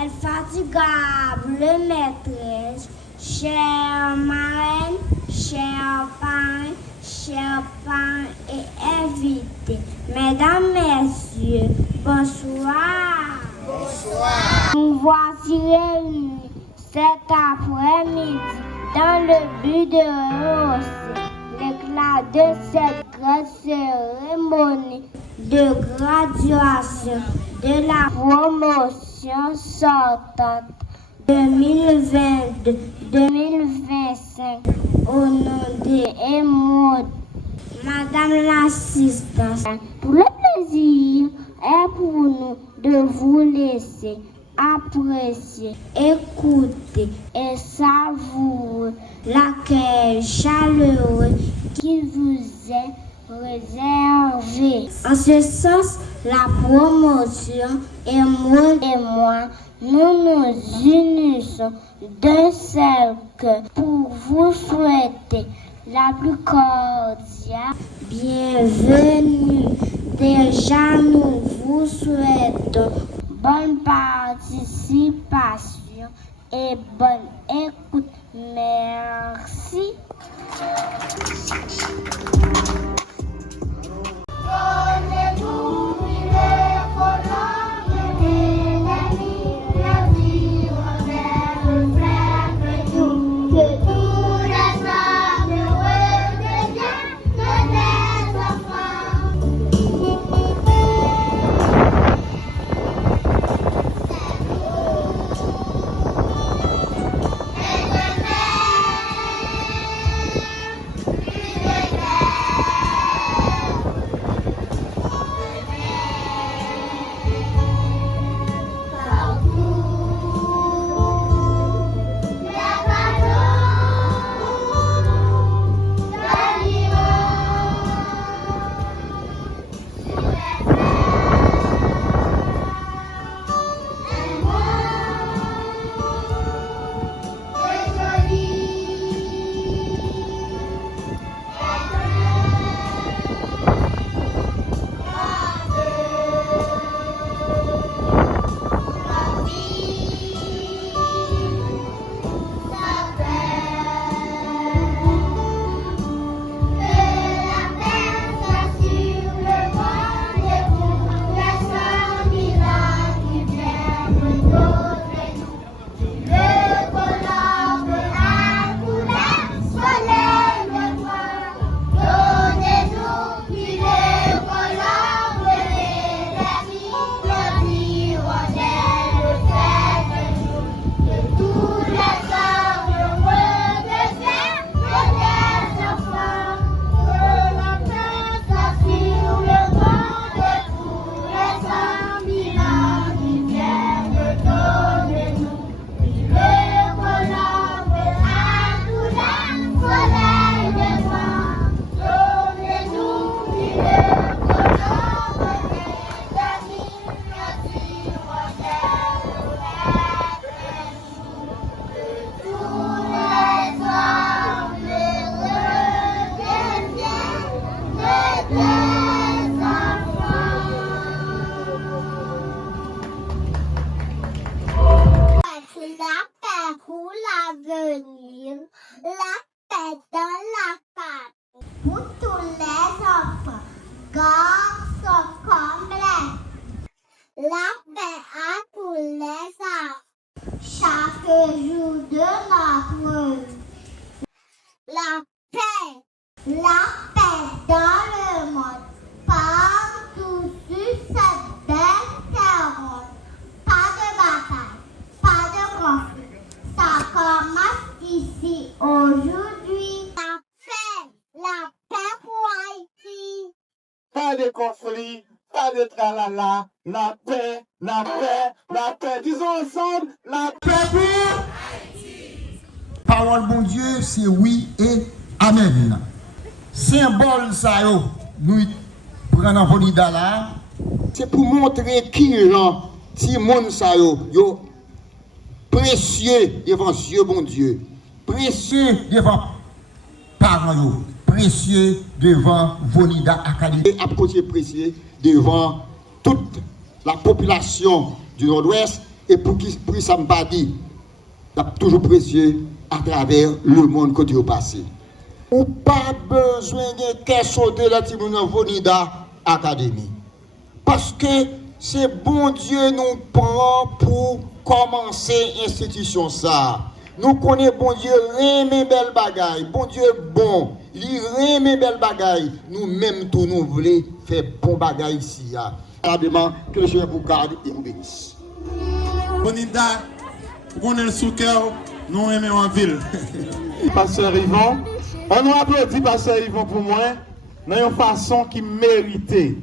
Infatigable maîtresse, chère marraine, chers parents et invités, mesdames, messieurs, bonsoir. Bonsoir. Nous voici réunis cet après-midi dans le but de rehausser l'éclat de cette grande cérémonie de graduation de la promotion sortante 2022-2025 au nom des émotions. Madame l'assistante, pour le plaisir est pour nous de vous laisser apprécier, écouter et savourer l'accueil chaleureux qui vous est réservé. En ce sens, la promotion et moi, nous nous unissons d'un seul cœur pour vous souhaiter la plus cordiale bienvenue. Déjà, nous vous souhaitons bonne participation et bonne écoute. Merci. La paix à tous les hommes. Chaque jour de notre vie. La paix dans le monde. Partout sur cette belle terre. Pas de bataille, pas de conflit. Ça commence ici, aujourd'hui. La paix pour Haïti. Pas de conflit, pas de tralala. La paix, la paix, la paix. Disons ensemble, la paix pour Haïti. Parole bon Dieu, c'est oui et amen. Symbole ça yo, nous prenons Vonida là, c'est pour montrer qui gens, si monde ça yo précieux devant Dieu bon Dieu, précieux devant parents yo, précieux devant Vonida Academy, et à côté précieux devant toute la population du Nord-Ouest, et pour qui ça me pas dit, toujours précieux à travers le monde côté au passé. Ou pas besoin de question de la Vonida Academy. Parce que c'est bon Dieu nous prend pour commencer l'institution ça. Nous connaissons bon Dieu, aimer belle bagaille. Bon Dieu bon, il aime belle bagaille. Nous-mêmes tous nous voulons faire bon bagaille ici. Agréablement, que le Seigneur vous garde et vous bénisse. Vonida, vous connaissez le sous-cœur, nous aimons en ville. Pasteur Yvon, on nous applaudit Pasteur Yvon pour moi, dans une façon qui méritait.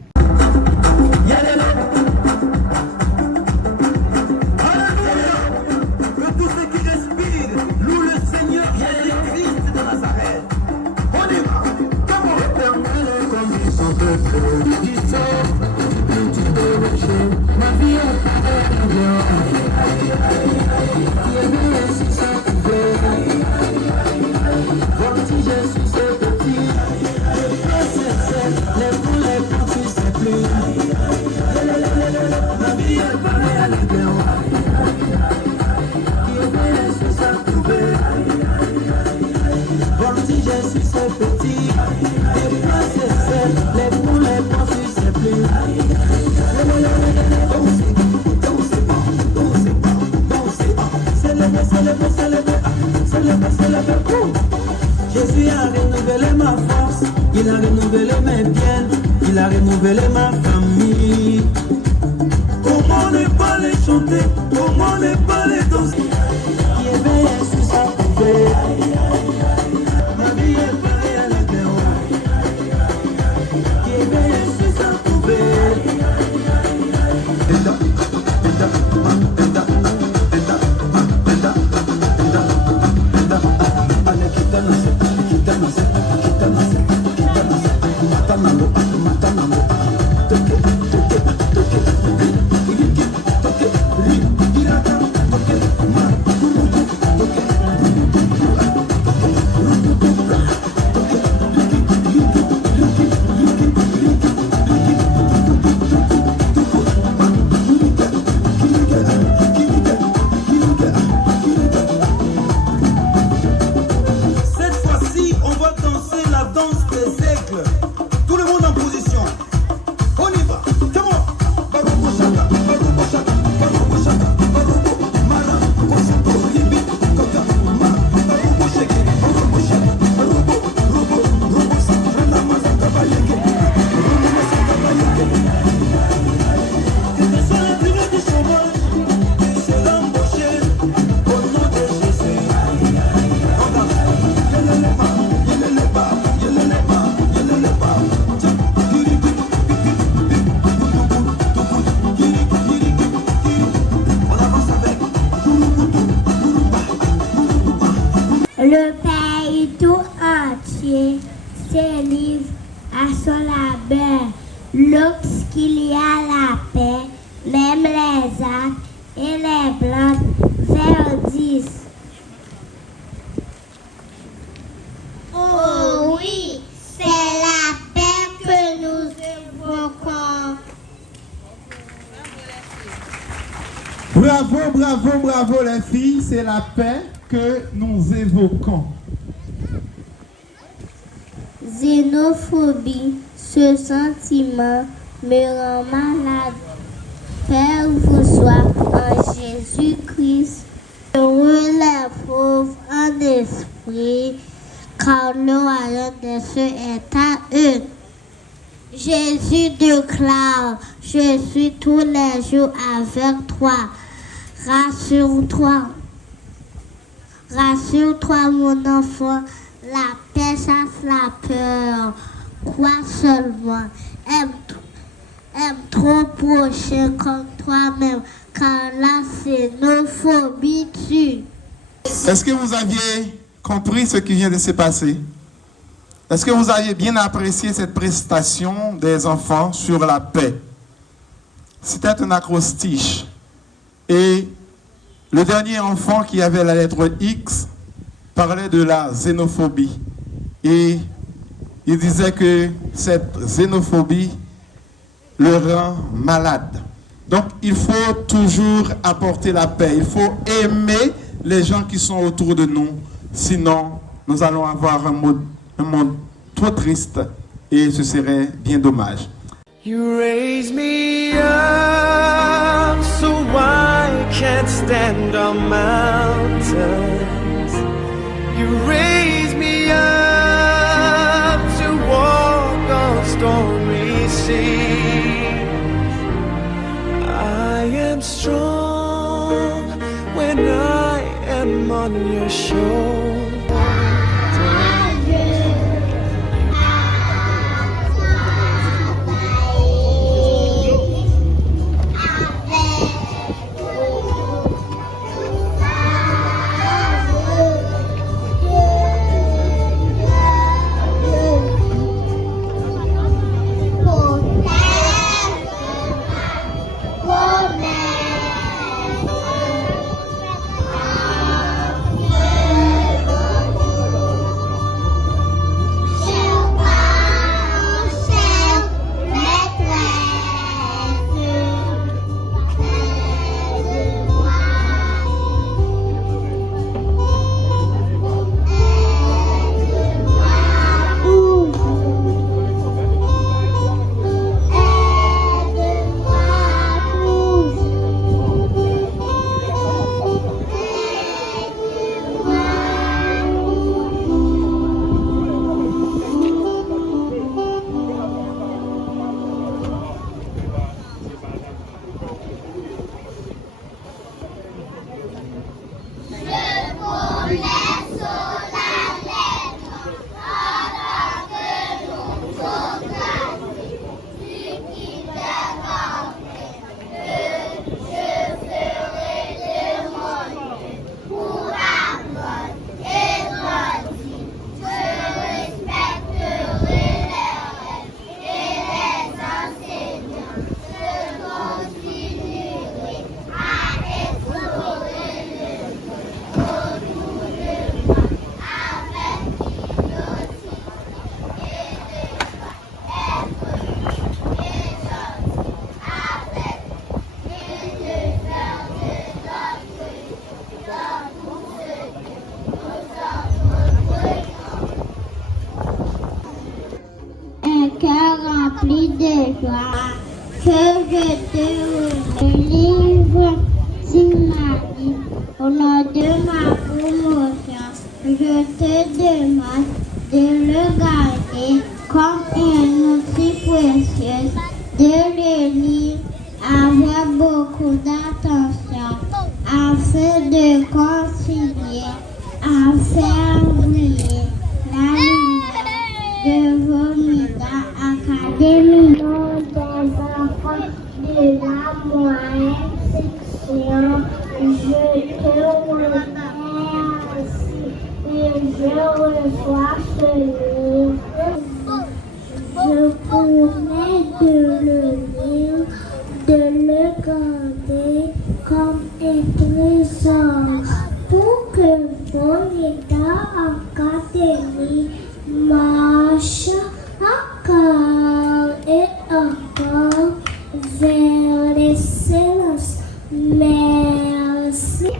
Jésus a renouvelé ma force, il a renouvelé mes biens, il a renouvelé ma famille. Comment ne pas les chanter, comment ne pas les danser? Qui est veillé sur sa couvée. Ma vie est parée à la guerre. Qui est veillé sur sa couvée. Le pays tout entier s'élise à son labeur lorsqu'il y a la paix, même les arbres et les plantes verdissent. Oh oui, c'est la paix que nous évoquons. Bravo, bravo, bravo les filles, c'est la paix que nous évoquons. Xénophobie, ce sentiment me rend malade. Faire Jésus est à eux. Jésus déclare, je suis tous les jours avec toi. Rassure-toi. Rassure-toi, mon enfant. La paix chasse la peur. Crois seulement. Aime ton prochain comme toi-même, car la xénophobie tue. Est-ce que vous aviez compris ce qui vient de se passer? Est-ce que vous aviez bien apprécié cette prestation des enfants sur la paix? C'était un acrostiche. Et le dernier enfant qui avait la lettre X parlait de la xénophobie. Et il disait que cette xénophobie le rend malade. Donc il faut toujours apporter la paix. Il faut aimer les gens qui sont autour de nous. Sinon, nous allons avoir un monde trop triste et ce serait bien dommage. You raise me up so I can't stand on mountains. You raise me up to walk on stormy seas. I am strong when I am on your shoulders. Rempli de joie, que je te livre, Marie, au nom de ma promotion, je te demande de le garder comme un outil précieux, de le lire avec beaucoup d'attention, afin de concilier, à faire briller la lumière de vos midans académiques. Des enfants de la moyenne section, je te remercie et je reçois ce livre. Je promets de le lire, de le garder comme un trésor pour que vos midans académiques marchent encore et encore vers l'excellence. Merci.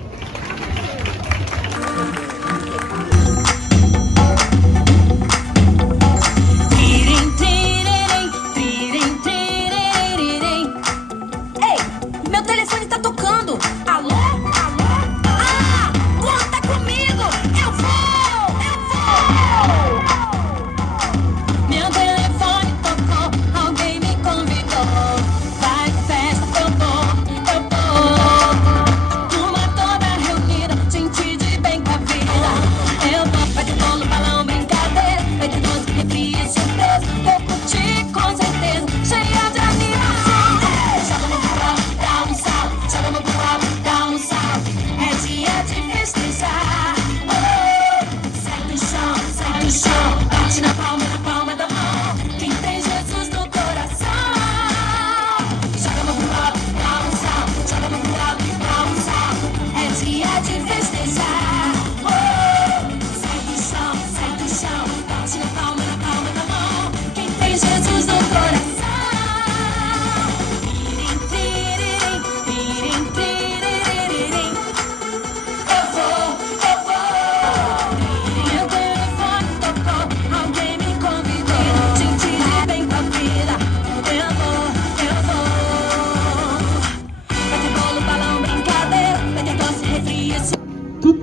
Ei, meu telefone tá tocando. Alô? Ah, conta comigo. Eu vou.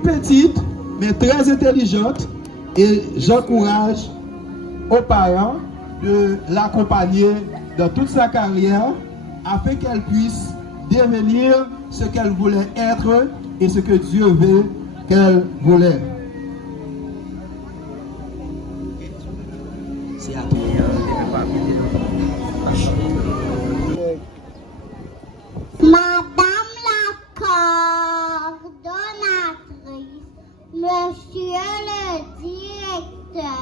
petite, mais très intelligente. Et j'encourage aux parents de l'accompagner dans toute sa carrière afin qu'elle puisse devenir ce qu'elle voulait être et ce que Dieu veut qu'elle voulait. Madame la coordonnatrice, Monsieur le directeur,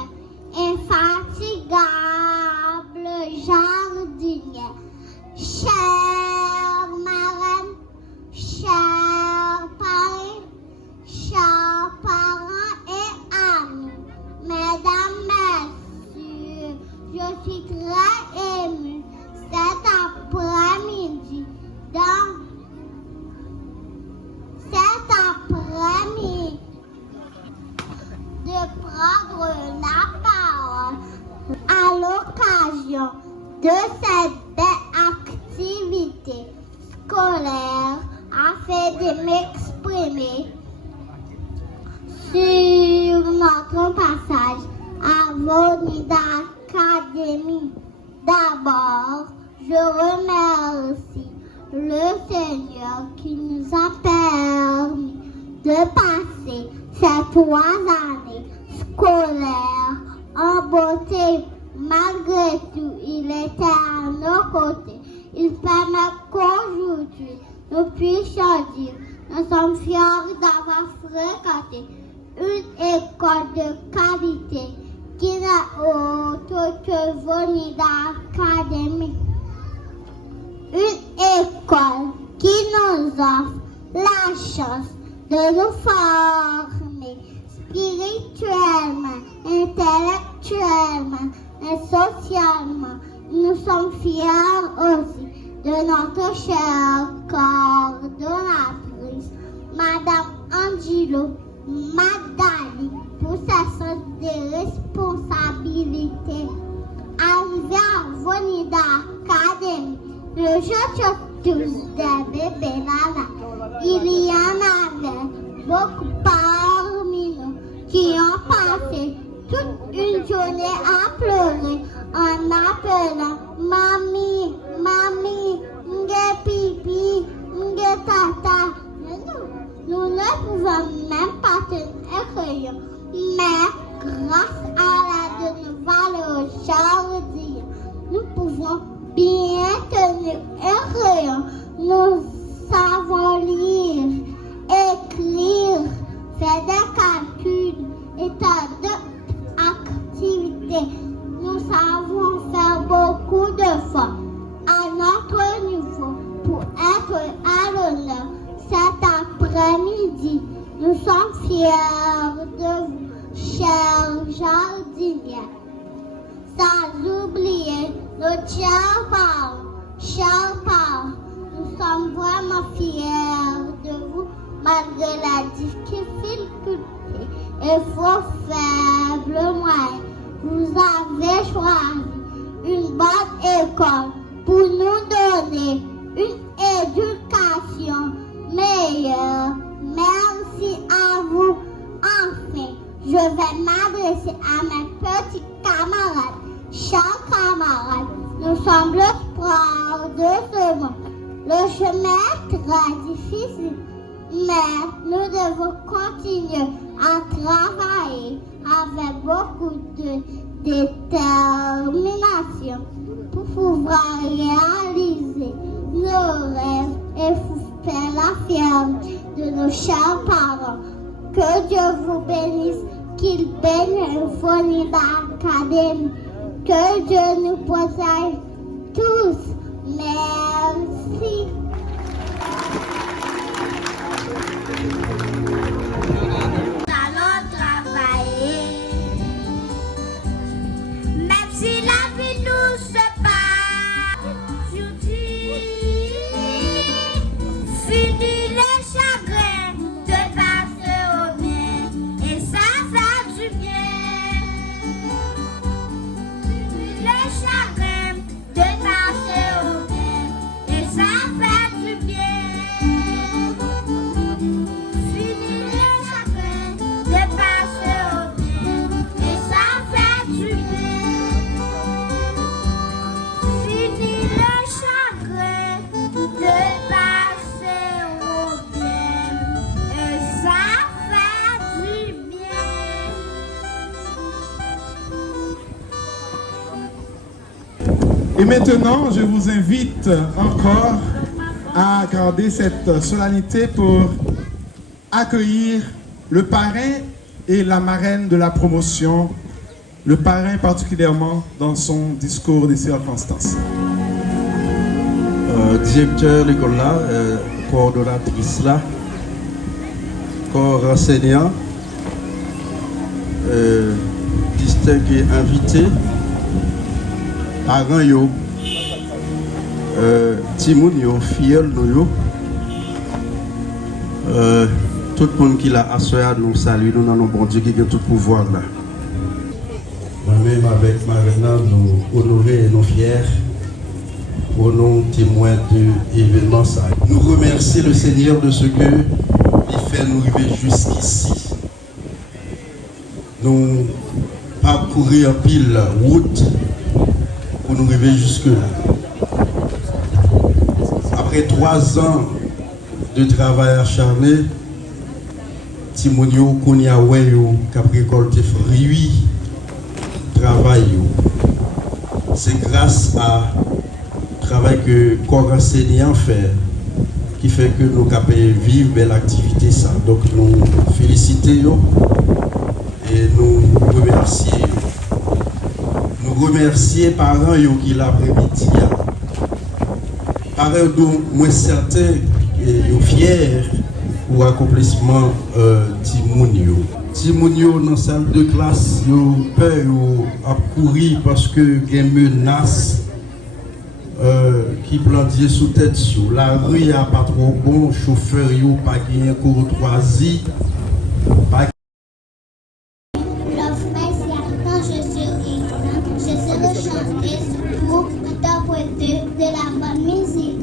infatigable jardinier, chère marraine, chers parents et amis, mesdames, messieurs, je suis très émue cet après-midi de prendre la parole à l'occasion de cette belle activité scolaire afin de m'exprimer sur notre passage à Vonida Academy. D'abord, je remercie le Seigneur qui nous a permis de passer ces 3 années scolaires en beauté. Malgré tout, il était à nos côtés. Il permet qu'aujourd'hui, nous puissions dire, nous sommes fiers d'avoir fréquenté une école de qualité qui n'est autre que Vonida Academy. Une école qui nous offre la chance de nous former spirituellement, intellectuellement et socialement. Nous sommes fiers aussi de notre chère coordonnatrice, Madame Angelo Magdali, pour sa sens de responsabilité. Arrivé à Vonida Academy, le jeu tous des bébés nana, il y en avait beaucoup parmi nous qui ont passé toute une journée à pleurer en appelant Mamie, Mamie, Nge Pipi, Nge Tata. Mais nous ne pouvons même pas tenir un crayon. Mais grâce à l'aide de nos valeureux jardiniers, nous pouvons bien tenir un crayon. Nous savons lire, écrire, faire des calculs et tant d'autres activités. Nous savons faire beaucoup de fois à notre niveau pour être à l'honneur cet après-midi. Nous sommes fiers de vous, chers jardiniers. Sans oublier nos chers parents, nous sommes vraiment fiers de vous malgré la difficulté et vos faibles moyens. Vous avez choisi une bonne école pour nous donner une éducation meilleure. Merci à vous. Enfin, je vais m'adresser à mes petits camarades. Chers camarades, nous sommes le espoir de ce monde. Le chemin est très difficile, mais nous devons continuer à travailler avec beaucoup de détermination pour pouvoir réaliser nos rêves et faire la fierté de nos chers parents. Que Dieu vous bénisse, qu'il bénisse Vonida Academy. Que Dieu nous protège tous. Merci. Nous allons travailler, même si la vie nous sépare. Aujourd'hui, fini les chagrins de passer au bien, et ça fait du bien. Les chagrins de passer au bien, Maintenant, je vous invite encore à garder cette solennité pour accueillir le parrain et la marraine de la promotion, le parrain particulièrement dans son discours des circonstances. Directeur de l'école là, coordonnatrice là, corps enseignant, distingué invité, parents yo, timoun yo, filleul nous yo, tout le monde qui l'a assoyé nous salue, nous dans nos bon Dieu qui a tout pouvoir là. Moi-même avec Marina, nous honorer et nous fiers pour nous témoins de l'événement ça. Nous remercions le Seigneur de ce que il fait nous arriver jusqu'ici. Nous parcourir en pile route pour nous arriver jusque-là. Après 3 ans de travail acharné, Timonio Konya Weyo qui a récolté fruit travail. C'est grâce à travail que le corps enseignant fait qui fait que nous capables de vivre belle activité ça. Donc nous félicitons et nous remercions. Nous remercions les parents qui l'après-midi. Parents dont moi certains et fiers pour l'accomplissement Timonio. Timonio dans la salle de classe, ils peur à courir parce que il y a une menace qui plantait sous tête sur la rue, a pas trop bon, chauffeur yo pas gagné courtoisie. Quand je serai chanteuse pour interpréter de la bonne musique.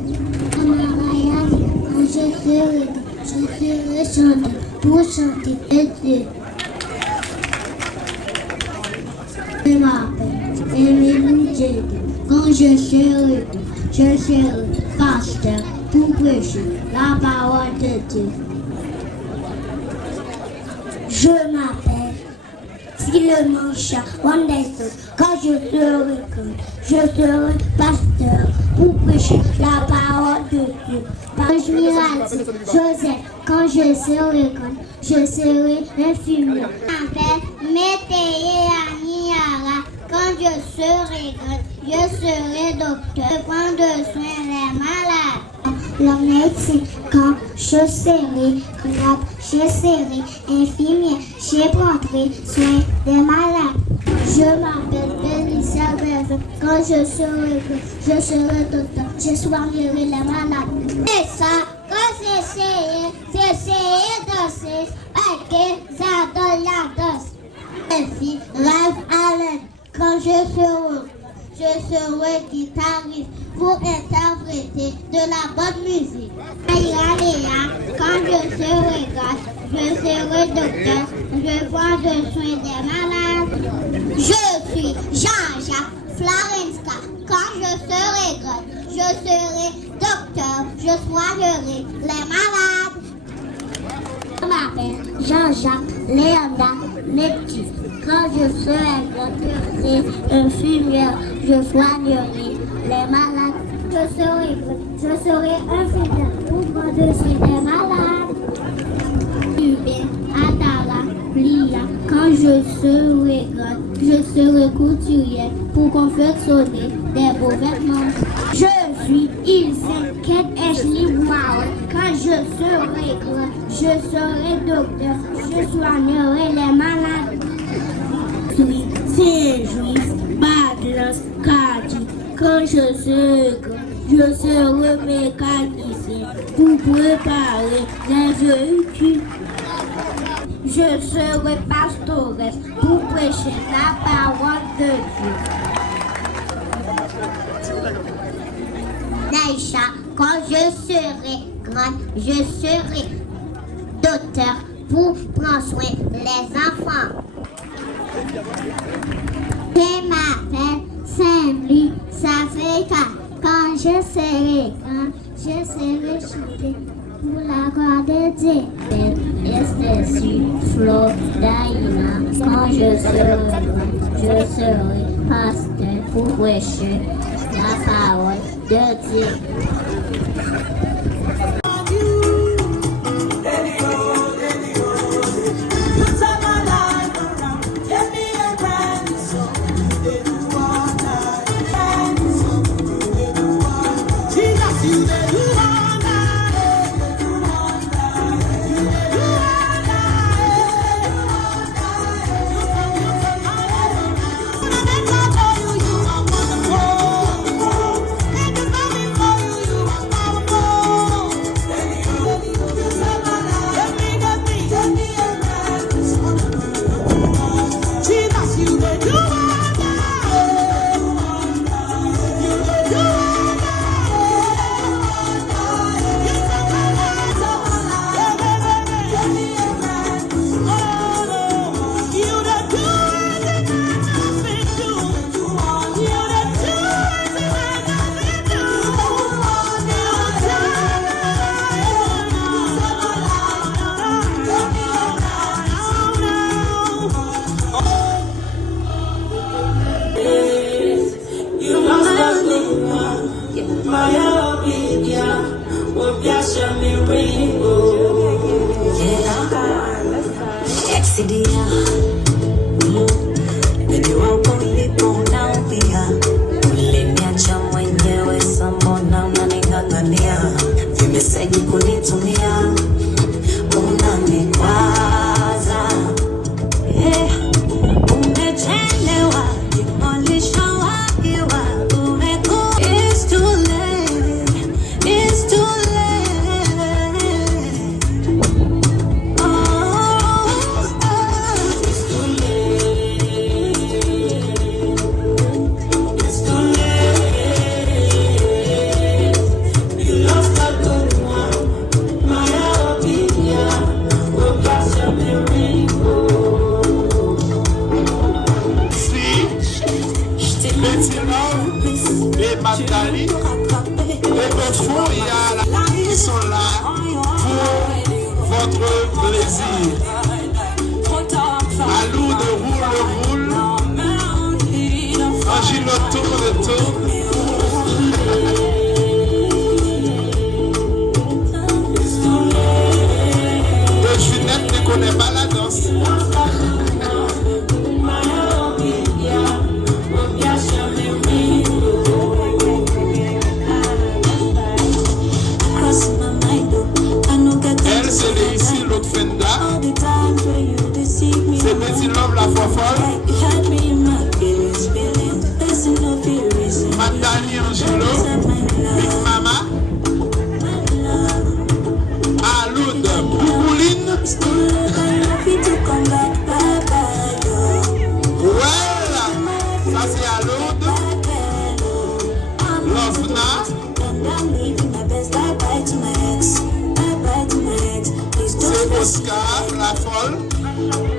Quand je serai chanteuse pour chanter Dieu. Je m'appelle Émilie J. Quand je serai pasteur pour prêcher la parole de Dieu. Je m'appelle Tillemann Wanderson. Quand je serai pasteur pour prêcher la parole de Dieu. Je m'appelle Joseph. Quand je serai infirmier. Je m'appelle Météé Aniara. Quand je serai grande, je serai docteur. Je prends soin des malades. La médecine, quand je serai grande, je serai infirmier. Je prendrai soin des malades. Je m'appelle Elisabeth. Quand je serai grande, je serai docteur. Je soignerai les malades. Et ça, quand j'essaie de danser, ok, j'adore la danse. Les filles rêvent à l'aide. Quand je serai guitariste pour interpréter de la bonne musique. Quand je serai grande, je serai docteur, je prends soin des malades. Je suis Jean-Jacques Florenska. Quand je serai grande, je serai docteur, je soignerai les malades. Je m'appelle Jean-Jacques Léonard Métis. Quand je serai grande, infirmière, je soignerai les malades. Je serai infirmière pour prendre soin des malades. Atala, Lia. Quand je serai grande, je serai couturière pour confectionner des beaux vêtements. Je suis Ilse Kate Ashley Wow. Quand je serai grande, je serai docteur, je soignerai les malades. Saint-Juif, Badlands, Kadi. Quand je serai grand, je serai mécanicien pour préparer les véhicules. Je serai pastoresse pour prêcher la parole de Dieu. Naïcha, quand je serai grande, je serai docteur pour prendre soin des enfants. Je m'appelle Saint-Louis Safrika. Quand je serai grand, je serai chanter pour la gloire de Dieu. Estécie, Flo, Daïna, quand je serai pasteur pour prêcher la parole de Dieu. Oscar, la folle.